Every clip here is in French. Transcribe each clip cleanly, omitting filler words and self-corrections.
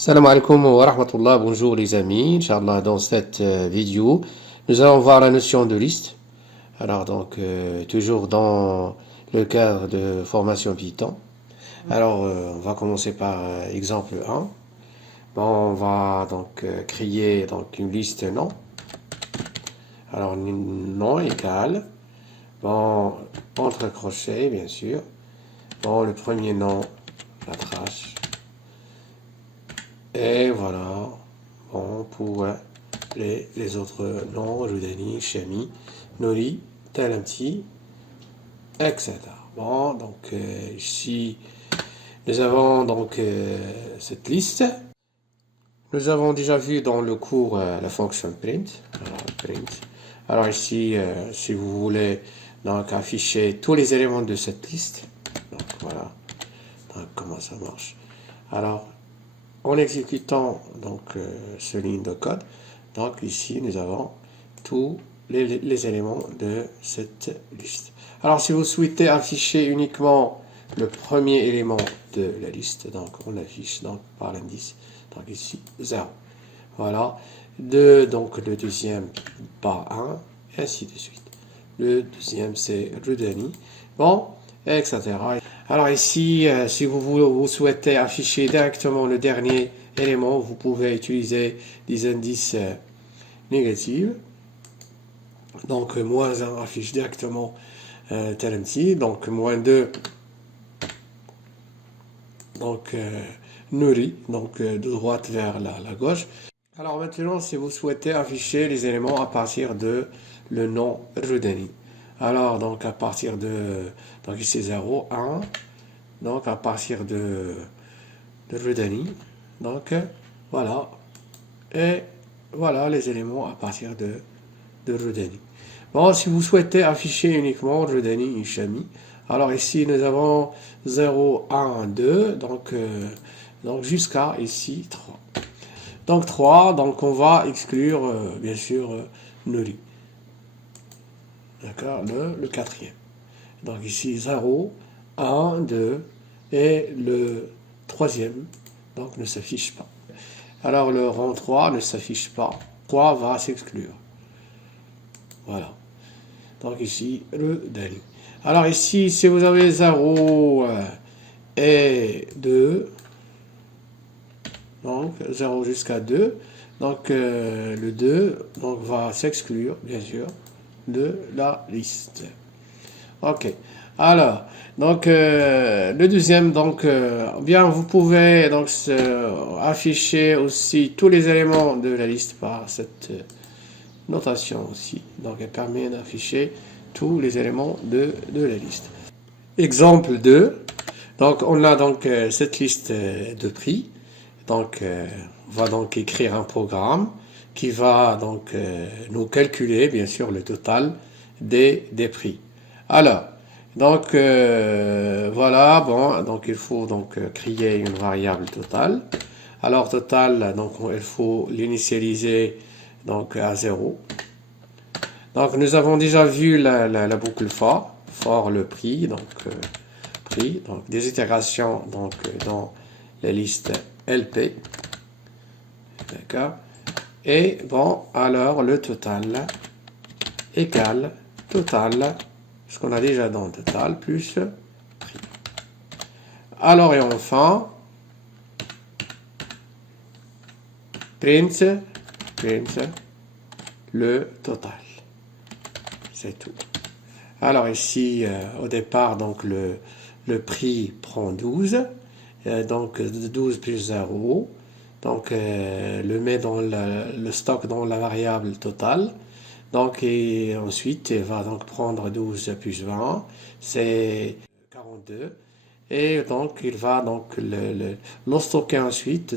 Salam alaikum wa rahmatullah, bonjour les amis, Inch'Allah dans cette vidéo, nous allons voir la notion de liste. Alors toujours dans le cadre de formation Python. Alors on va commencer par exemple 1. Bon, on va créer une liste nom. Alors nom égale, bon, entre crochets bien sûr. Bon, le premier nom, la trace. Et voilà, bon, pour les autres noms, Rudani, Chami, Nori, Talamti, etc. Bon, ici, nous avons cette liste. Nous avons déjà vu dans le cours la fonction print. Alors ici, si vous voulez afficher tous les éléments de cette liste, donc voilà, comment ça marche. Alors, en exécutant ce ligne de code, donc ici nous avons tous les éléments de cette liste. Alors si vous souhaitez afficher uniquement le premier élément de la liste, donc on affiche par l'indice, donc ici 0. Voilà. Donc le deuxième par 1, et ainsi de suite. Le deuxième c'est Rudani. Bon, etc. Alors ici, si vous souhaitez afficher directement le dernier élément, vous pouvez utiliser des indices négatifs. Donc, moins 1 affiche directement tel petit. Donc, moins 2, nourrit, de droite vers la gauche. Alors maintenant, si vous souhaitez afficher les éléments à partir de le nom Rudani. Alors, à partir de, ici 0, 1, à partir de Rudani. Voilà. Et voilà les éléments à partir de Rudani. Bon, si vous souhaitez afficher uniquement Rudani et Chami, alors ici nous avons 0, 1, 2, donc jusqu'à ici 3. Donc 3, on va exclure bien sûr Nuri. D'accord, le quatrième. Donc ici 0, 1, 2 et le troisième ne s'affiche pas. Alors le rang 3 ne s'affiche pas. 3 va s'exclure. Voilà. Donc ici le Dali. Alors ici si vous avez 0 et 2, donc 0 jusqu'à 2, le 2 va s'exclure bien sûr de la liste. Ok. Alors, le deuxième, bien vous pouvez afficher aussi tous les éléments de la liste par cette notation aussi. Donc, elle permet d'afficher tous les éléments de la liste. Exemple 2. Donc, on a cette liste de prix. On va écrire un programme qui va nous calculer bien sûr le total des prix. Alors, voilà, bon, il faut créer une variable totale. Alors, total, il faut l'initialiser à 0. Nous avons déjà vu la boucle for le prix, prix, des itérations dans la liste LP. D'accord. Et bon, alors le total égale total, ce qu'on a déjà dans total, plus prix. Alors et enfin, print le total. C'est tout. Alors ici, au départ, le prix prend 12. 12 plus 0. Le met dans le stock dans la variable totale. Et ensuite, il va prendre 12 plus 20, c'est 42. Et il va le stocker ensuite,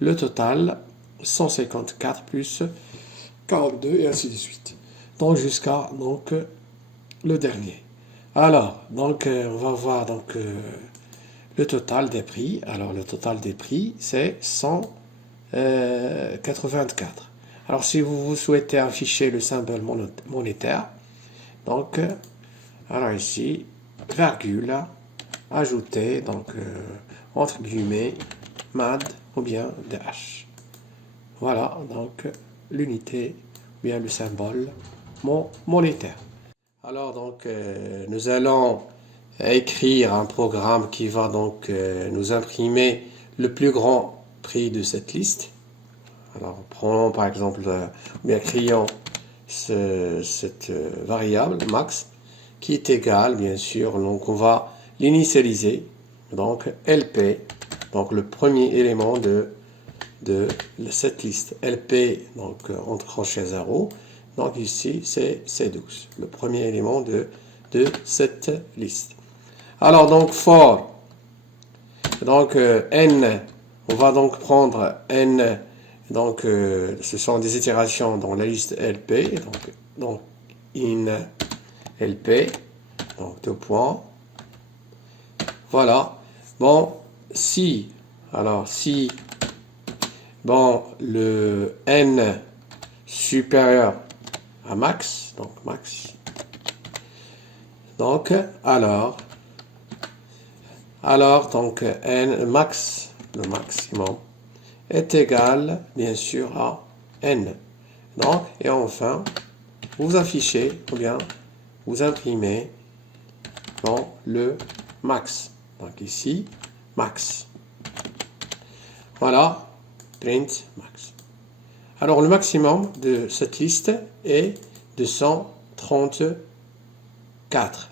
le total, 154 plus 42, et ainsi de suite. Jusqu'à le dernier. Alors, on va voir le total des prix. Alors, le total des prix, c'est 184. Alors, si vous souhaitez afficher le symbole monétaire, alors ici, virgule, ajouter, entre guillemets, MAD ou bien DH. Voilà donc l'unité, ou bien le symbole monétaire. Alors donc nous allons écrire un programme qui va donc nous imprimer le plus grand prix de cette liste. Alors prenons par exemple, bien créons cette variable max qui est égale bien sûr, donc on va l'initialiser, donc LP, donc le premier élément de cette liste, LP, donc entre crochets 0, donc ici c'est C12, le premier élément de cette liste. Alors donc for, donc n, on va donc prendre n, donc ce sont des itérations dans la liste LP, donc in LP, donc 2 points, voilà. Bon, si, alors si, bon, le n supérieur à max, donc alors donc n max, le maximum, est égal bien sûr à n. Donc, et enfin, vous affichez, ou bien vous imprimez bon, le max. Donc ici, max. Voilà, print max. Alors le maximum de cette liste est 234.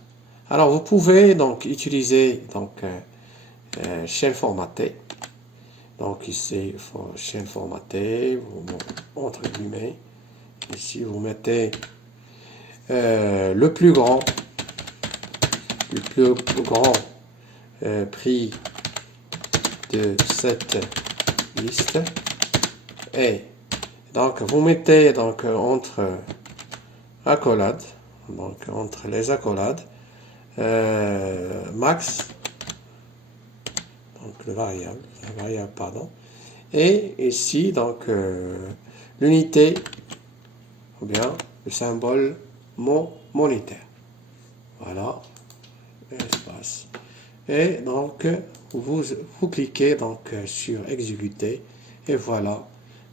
Alors vous pouvez donc utiliser donc shell formaté. Donc ici, il faut shell formaté, entre guillemets. Ici, vous mettez le plus grand prix de cette liste est, donc vous mettez donc entre accolades, donc entre les accolades, max, donc la variable pardon, et ici donc l'unité ou bien le symbole monétaire. Voilà, espace. Et donc vous cliquez donc sur exécuter et voilà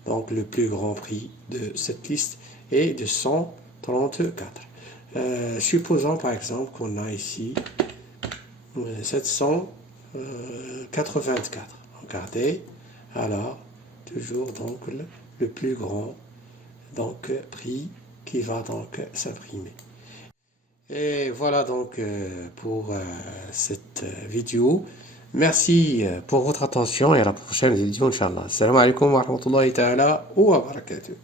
donc le plus grand prix de cette liste est de 134. Supposons par exemple qu'on a ici 784. Regardez, alors toujours donc le plus grand donc prix qui va donc s'imprimer. Et voilà donc pour cette vidéo. Merci pour votre attention et à la prochaine vidéo, Inch'Allah. Assalamu alaikum wa rahmatullahi ta'ala wa barakatuh.